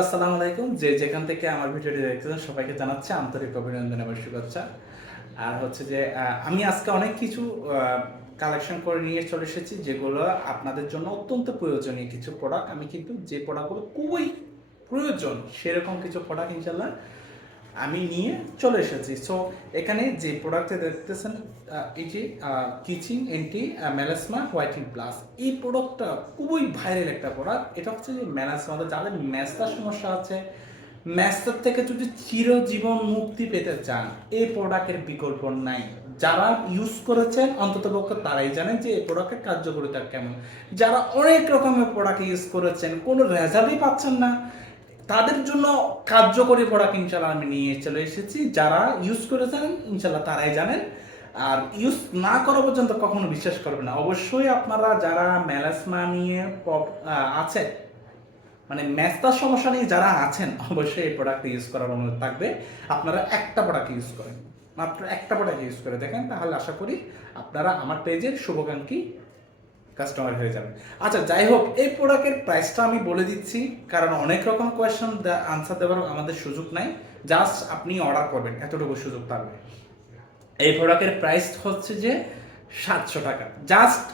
আসসালামু আলাইকুম। যে যেখান থেকে আমার ভিডিওটি দেখতেছেন, সবাইকে জানাচ্ছি আন্তরিক অভিনন্দন এবং শুভেচ্ছা। আর হচ্ছে যে আমি আজকে অনেক কিছু কালেকশন করে নিয়ে চলে এসেছি, যেগুলো আপনাদের জন্য অত্যন্ত প্রয়োজনীয় কিছু প্রোডাক্ট আমি কিন্তু যে প্রোডাক্টগুলো খুবই প্রয়োজন, সেরকম কিছু প্রোডাক্ট ইনশাল্লাহ আমি নিয়ে চলে এসেছি। সো এখানে যে প্রোডাক্টে দেখতেছেন এই যে কিচিং এন্টি ম্যালাসমা হোয়াইটিং প্লাস এই প্রোডাক্টটা খুবই ভাইরাল একটা প্রোডাক্ট এটা হচ্ছে যে ম্যালাসমা যাদের ম্যাস্তার সমস্যা আছে ম্যাস্তার থেকে যদি চিরজীবন মুক্তি পেতে চান, এই প্রোডাক্টের বিকল্প নাই। যারা ইউজ করেছেন অন্তত পক্ষে তারাই জানেন যে এই প্রোডাক্টের কার্যকরিতা কেমন। যারা অনেক রকমের প্রোডাক্ট ইউজ করেছেন, কোনো রেজাল্টই পাচ্ছেন না তাদের জন্য কার্যকরী প্রোডাক্ট ইনশাল্লাহ আমি নিয়ে চলে এসেছি। যারা ইউজ করেছেন ইনশাল্লাহ তারাই জানেন। আর ইউজ না করা পর্যন্ত কখনো বিশ্বাস করবে না। অবশ্যই আপনারা যারা ম্যালাসমা নিয়ে আছে মানে ম্যাস্তার সমস্যা নিয়ে যারা আছেন, অবশ্যই এই প্রোডাক্ট ইউজ করার অনুরোধ থাকবে। আপনারা একটা প্রোডাক্ট ইউজ করেন, মাত্র একটা প্রোডাক্ট ইউজ করে দেখেন, তাহলে আশা করি আপনারা আমার পেজের শুভকাঙ্ক্ষী কাস্টমার হয়ে যাবে। আচ্ছা যাই হোক, এই প্রোডাক্টের প্রাইসটা আমি বলে দিচ্ছি, কারণ অনেক রকম কোয়েশ্চন আনসার দেওয়ার আমাদের সুযোগ নাই। জাস্ট আপনি অর্ডার করবেন, এতটুকু সুযোগ পাবেন এই প্রোডাক্টের প্রাইস হচ্ছে যে সাতশো টাকা। জাস্ট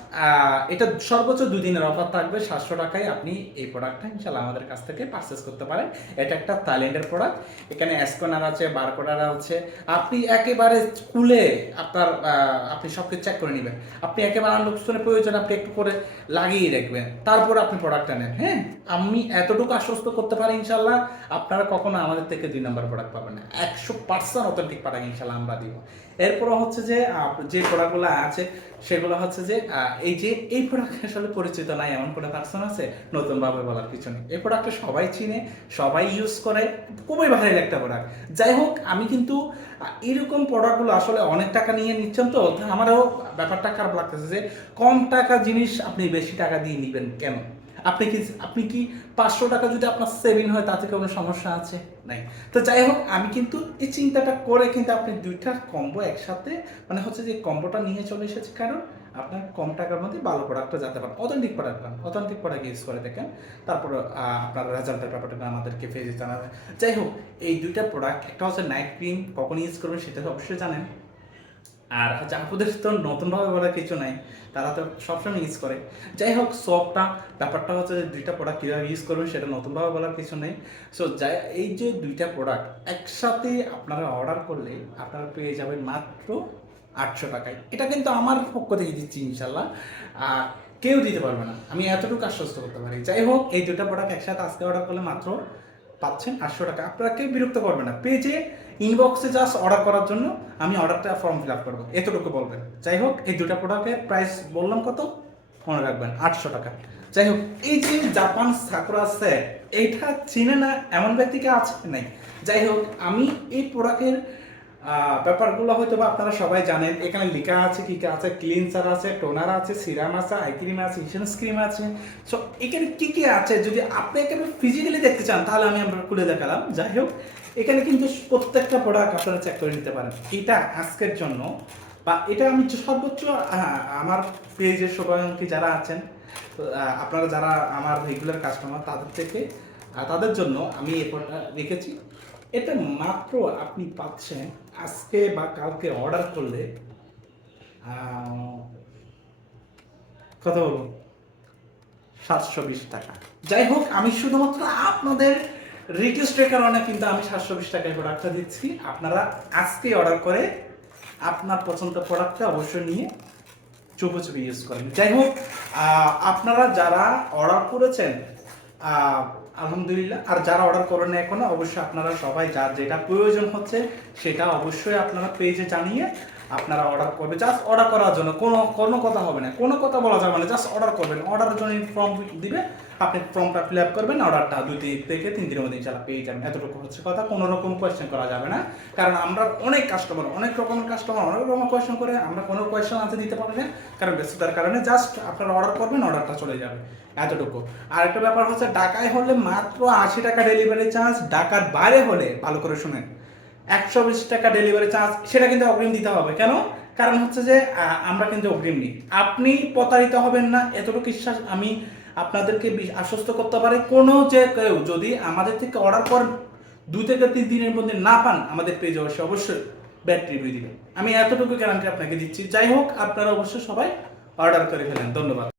এটা সর্বোচ্চ দুদিনের অফার থাকবে, সাতশো টাকায় আপনি এই প্রোডাক্টটা ইনশাল্লাহ আমাদের কাছ থেকে পারচেস করতে পারেন। এটা একটা থাইল্যান্ডের প্রোডাক্ট এখানে অ্যাসকোনার আছে বারকোডার আছে। আপনি একেবারে খুলে আপনার আপনি সব কিছু চেক করে নেবেন। আপনি একেবারে আনলোকসনের প্রয়োজন, আপনি একটু করে লাগিয়ে রাখবেন তারপর আপনি প্রোডাক্টটা নেন হ্যাঁ? আমি এতটুকু আশ্বস্ত করতে পারি ইনশাল্লাহ, আপনারা কখনো আমাদের থেকে দুই নম্বর প্রোডাক্ট পাবেন না। একশো পার্সেন্ট অথেন্টিক প্রোডাক্ট ইনশাল্লাহ আমরা দিব। এরপর হচ্ছে যে যে প্রোডাক্টগুলো আছে সেগুলো হচ্ছে যে এই যে, এই প্রোডাক্ট আসলে পরিচিত নাই, এমন কোনো পার্সন আছে? নতুনভাবে বলার কিছু নেই। এই প্রোডাক্টটা সবাই চিনে, সবাই ইউজ করে, খুবই ভাইরাল একটা প্রোডাক্ট যাই হোক, আমি কিন্তু এরকম প্রোডাক্টগুলো আসলে অনেক টাকা নিয়ে নিচ্ছেন তো আমারও ব্যাপারটা খারাপ লাগতেছে যে, কম টাকা জিনিস আপনি বেশি টাকা দিয়ে নেবেন কেন? আপনি কি আপনি কি পাঁচশো টাকা যদি আপনার সেভিং হয়, তাতে কোনো সমস্যা আছে? নাই। তো যাই হোক আমি কিন্তু এই চিন্তাটা করে কিন্তু আপনি দুইটা কম্বো একসাথে মানে হচ্ছে যে কম্বোটা নিয়ে চলে এসেছে কারণ আপনার কম টাকার মধ্যে ভালো প্রোডাক্টটা যেতে পারেন অথেন্টিক প্রোডাক্ট পান অথেন্টিক প্রোডাক্ট ইউজ করে দেখেন। তারপর আপনার রেজাল্টের ব্যাপারটা আমাদেরকে ফেজে জানাবেন। যাই হোক এই দুইটা প্রোডাক্ট একটা হচ্ছে নাইট ক্রিম কখন ইউজ করবেন সেটা অবশ্যই জানেন। আর আপুদের তো নতুনভাবে বলার কিছু নাই, তারা তো সবসময় ইউজ করে। যাই হোক, সবটা, ব্যাপারটা হচ্ছে যে দুইটা প্রোডাক্ট কীভাবে ইউজ করবেন সেটা নতুনভাবে বলার কিছু নেই। সো যাই, এই যে দুইটা প্রোডাক্ট একসাথে আপনারা অর্ডার করলে আপনারা পেয়ে যাবেন মাত্র আটশো টাকায়। এটা কিন্তু আমার পক্ষ থেকে দিচ্ছি ইনশাল্লাহ কেউ দিতে পারবে না। আমি এতটুকু আশ্বস্ত করতে পারি। যাই হোক, এই দুটো প্রোডাক্ট একসাথে আজকে অর্ডার করলে মাত্র পাচ্ছেন আটশো টাকা। আপনারা কেউ বিরক্ত করবেন না। পেজে ইনবক্সে জাস্ট অর্ডার করার জন্য আমি অর্ডারটা ফর্ম ফিল আপ করব। এতটুকু বলবেন। যাই হোক, এই দুটা প্রোডাক্টের প্রাইস বললাম কত? মনে রাখবেন, আটশো টাকা। যাই হোক, এই যে জাপান সাকুরা সেট এইটা চিনে না এমন ব্যক্তিকে আছে নাই? যাই হোক, আমি এই প্রোডাক্টের ব্যাপারগুলো হয়তো বা আপনারা সবাই জানেন। এখানে লেখা আছে, কি কি আছে? ক্লিনসার আছে, টোনার আছে, সিরাম আছে আই ক্রিম আছে ইনসুরেন্স ক্রিম আছে। সো এখানে কি কি আছে? যদি আপনি একেবারে ফিজিক্যালি দেখতে চান, তাহলে আমি আমরা খুলে দেখালাম। যাই হোক, এখানে কিন্তু প্রত্যেকটা প্রোডাক্ট আপনারা চেক করে নিতে পারেন। এটা আজকের জন্য, বা এটা আমি সর্বোচ্চ আমার পেজের শুভাকাঙ্ক্ষী যারা আছেন আপনারা যারা আমার রেগুলার কাস্টমার তাদের থেকে তাদের জন্য আমি প্রোডাক্টটা রেখেছি। এটা মাত্র আপনি পাচ্ছেন। আজকে বা কালকে অর্ডার করলে কত বলব সাতশো বিশ টাকা। যাই হোক আমি শুধুমাত্র আপনাদের রিকোয়েস্টের কারণে কিন্তু আমি সাতশো বিশ টাকায় প্রোডাক্টটা দিচ্ছি। আপনারা আজকে অর্ডার করে আপনার পছন্দ প্রোডাক্টটা অবশ্যই নিয়ে চুপো চুপি ইউজ করেন। যাই হোক আপনারা যারা অর্ডার করেছেন আহ, আলহামদুলিল্লাহ। আর যারা অর্ডার করেন এখনও, অবশ্যই আপনারা সবাই যার যেটা প্রয়োজন হচ্ছে, সেটা অবশ্যই আপনারা পেজে জানিয়ে আপনারা অর্ডার করবে। জাস্ট অর্ডার করার জন্য। কোনো কোনো কথা হবে না। কোনো কথা বলা যাবে না। জাস্ট অর্ডার করবেন। অর্ডারের জন্য ফর্ম দিবে। আপনি ফর্মটা ফিল আপ করবেন। অর্ডারটা দুই দিন থেকে তিন দিনের মধ্যে ইনশাল্লাহ পেয়ে যাবেন। এতটুকু হচ্ছে কথা। কোনো রকম কোয়েশ্চেন করা যাবে না। কারণ আমরা অনেক কাস্টমার অনেক রকমের কাস্টমার অনেক রকম কোয়েশ্চেন করে আমরা কোনো কোয়েশ্চেন আনসার দিতে পারব না। কারণ ব্যস্ততার কারণে জাস্ট আপনারা অর্ডার করবেন অর্ডারটা চলে যাবে। এতটুকু। আর একটা ব্যাপার হচ্ছে, ঢাকায় হলে মাত্র আশি টাকা ডেলিভারি চার্জ ঢাকার বাইরে হলে, ভালো করে শুনেন। একশো বিশ টাকা ডেলিভারি চার্জ সেটা কিন্তু অগ্রিম দিতে হবে। কেন? কারণ হচ্ছে যে আমরা কিন্তু অগ্রিম নিই। আপনি প্রতারিত হবেন না, এতটুকু বিশ্বাস আমি আপনাদেরকে আশ্বস্ত করতে পারি। কোনো যে কেউ যদি আমাদের থেকে অর্ডার করেন, দুই থেকে তিন দিনের মধ্যে না পান, আমাদের পেজে অবশ্যই অবশ্যই ব্যাড রিভিউ দিবেন। আমি এতটুকু গ্যারান্টি আপনাকে দিচ্ছি। যাই হোক, আপনারা অবশ্যই সবাই অর্ডার করে ফেলেন। ধন্যবাদ।